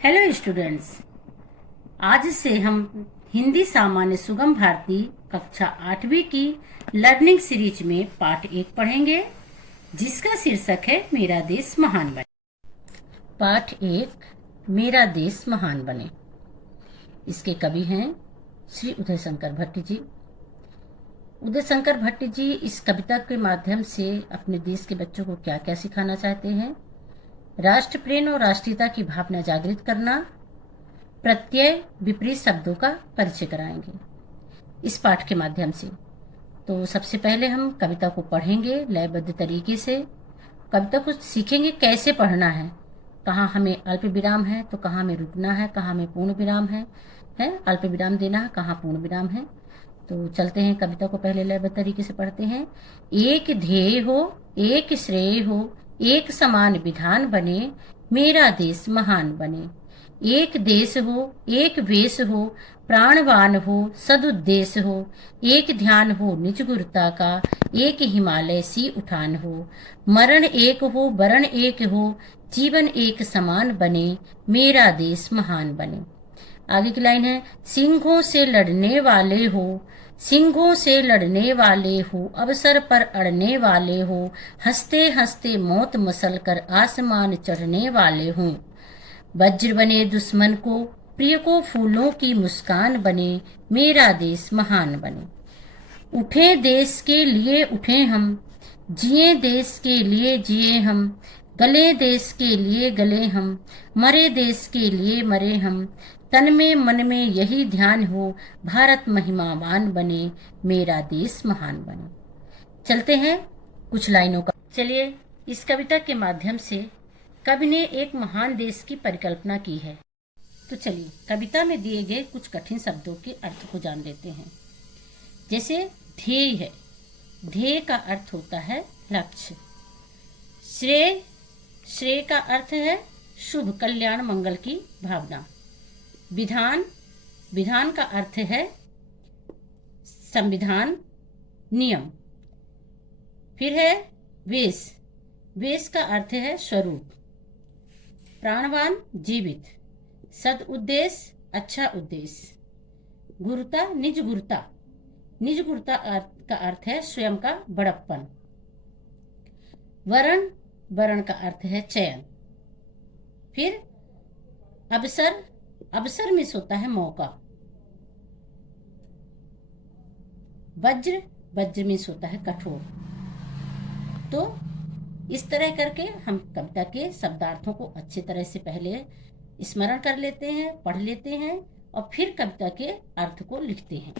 Hello students, आज से हम हिंदी सामान्य सुगम भारती कक्षा 8वीं की लर्निंग सीरीज में पाठ 1 पढ़ेंगे, जिसका शीर्षक है मेरा देश महान बने। पाठ 1, मेरा देश महान बने। इसके कवि हैं श्री उदय शंकर भट्ट जी। उदय शंकर भट्ट जी इस कविता के माध्यम से अपने देश के बच्चों को क्या क्या सिखाना चाहते हैं। राष्ट्र प्रेम और राष्ट्रीयता की भावना जागृत करना, प्रत्यय विपरीत शब्दों का परिचय कराएंगे इस पाठ के माध्यम से। तो सबसे पहले हम कविता को पढ़ेंगे लयबद्ध तरीके से। कविता को सीखेंगे कैसे पढ़ना है, कहाँ हमें अल्प विराम है तो कहाँ हमें रुकना है, कहाँ हमें पूर्ण विराम है अल्प विराम देना है, कहाँ पूर्ण विराम है। तो चलते हैं, कविता को पहले लयबद्ध तरीके से पढ़ते हैं। एक ध्येय हो, एक श्रेय हो, एक समान विधान बने, मेरा देश महान बने। एक देश हो, एक वेश हो, प्राणवान हो, सदुद्देश्य हो, एक ध्यान हो निज गुरुता का, एक हिमालय सी उठान हो। मरण एक हो, वरण एक हो, जीवन एक समान बने, मेरा देश महान बने। आगे की लाइन है, सिंहों से लड़ने वाले हो, सिंहों से लड़ने वाले हो, अवसर पर अड़ने वाले हो, हंसते हंसते मौत मसल कर आसमान चढ़ने वाले हों। वज्र बने दुश्मन को, प्रिय को फूलों की मुस्कान बने, मेरा देश महान बने। उठे देश के लिए उठे हम, जिए देश के लिए जिए हम, गले देश के लिए गले हम, मरे देश के लिए मरे हम। तन में मन में यही ध्यान हो, भारत महिमावान बने, मेरा देश महान बने। चलते हैं कुछ लाइनों का। चलिए, इस कविता के माध्यम से कवि ने एक महान देश की परिकल्पना की है। तो चलिए, कविता में दिए गए कुछ कठिन शब्दों के अर्थ को जान लेते हैं। जैसे ध्येय है, ध्येय का अर्थ होता है लक्ष्य। श्रेय, श्रेय का अर्थ है शुभ, कल्याण, मंगल की भावना। विधान, विधान का अर्थ है संविधान, नियम। फिर है वेश, वेश का अर्थ है स्वरूप। प्राणवान, जीवित। सद उद्देश्य, अच्छा उद्देश्य। गुरुता, निज गुरुता, निज गुरुता का अर्थ है स्वयं का बड़प्पन। वरण, वरण का अर्थ है चयन। फिर अवसर, अवसर में होता है मौका। वज्र, वज्र में होता है कठोर। तो इस तरह करके हम कविता के शब्दार्थों को अच्छी तरह से पहले स्मरण कर लेते हैं, पढ़ लेते हैं और फिर कविता के अर्थ को लिखते हैं।